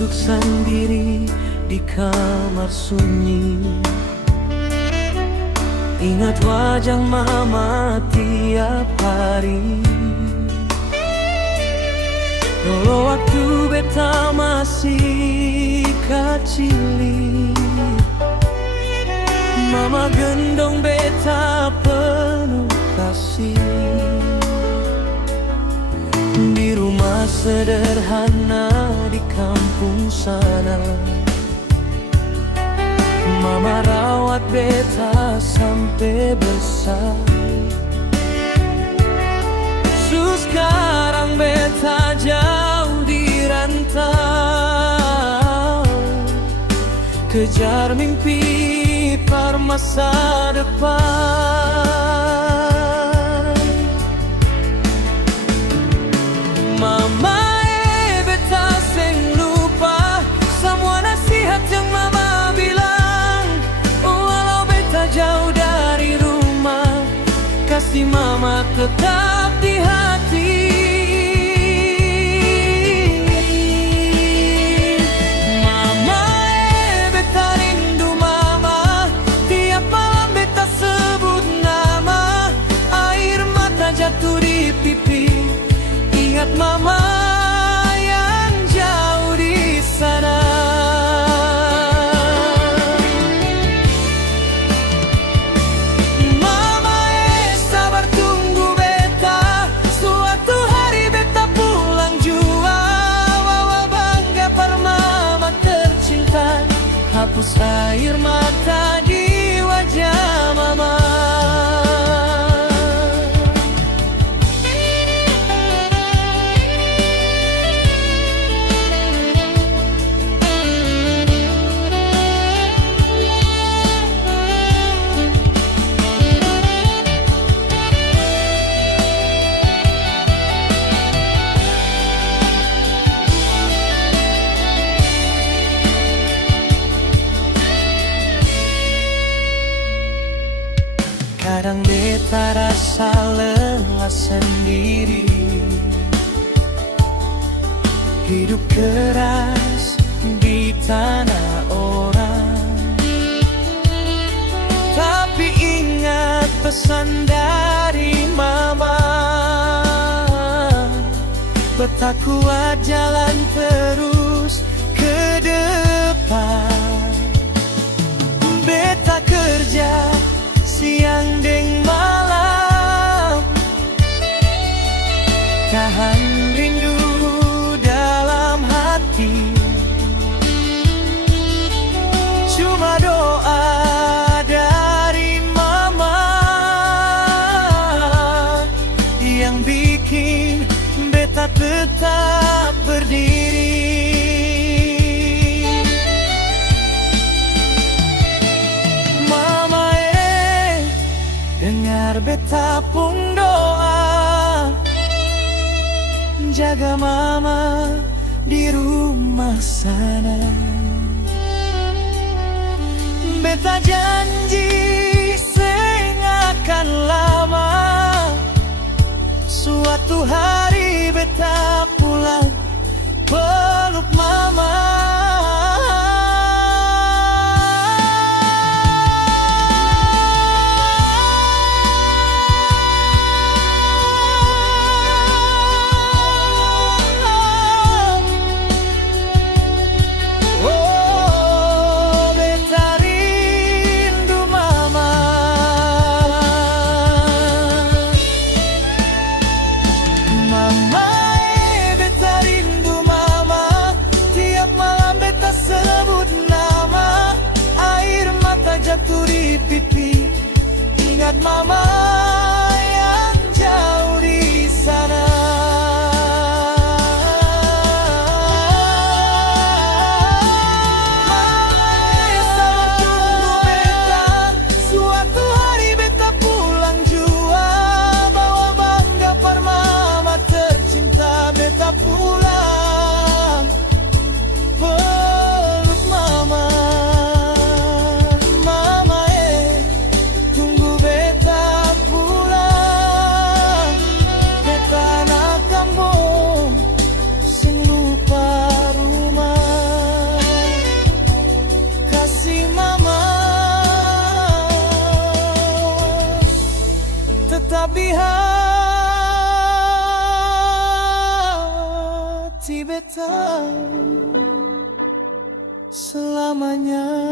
duduk sendiri di kamar sunyi. Ingat wajah mama tiap hari. Dulu waktu beta masih kecil, mama gendong beta penuh kasih. Di rumah sederhana di kampung sana, mama rawat beta sampai besar. Sekarang beta jauh di rantau, kejar mimpi par masa depan. Mama beta seng lupa semua nasihat yang mama bilang. Walau beta jauh dari rumah, kasih mama tetap di hati. Mama beta rindu mama, tiap malam beta sebut nama. Air mata jatuh di pipi, ingat mama yang jauh di sana. Mama sabar tunggu beta, suatu hari beta pulang jua. Wawa bangga par mama tercinta, hapus air mata di wajah mama. Kadang beta rasa lelah sendiri, hidup keras di tanah orang. Tapi ingat pesan dari mama, beta kuat jalan terus ke depan. Beta kerja siang deng malam, tahan rindu dalam hati. Cuma doa dari mama yang bikin beta tetap berdiri. Dengar beta pun doa, jaga mama di rumah sana. Beta janji seng akan lama, suatu hari beta pulang peluk mama. Jatuh di pipi, ingat mama yang jauh di sana. Mama sabar tunggu beta, suatu hari beta pulang jua. Bawa bangga par mama tercinta, beta pulang peluk mama. Tunggu beta pulang. di hati beta selamanya.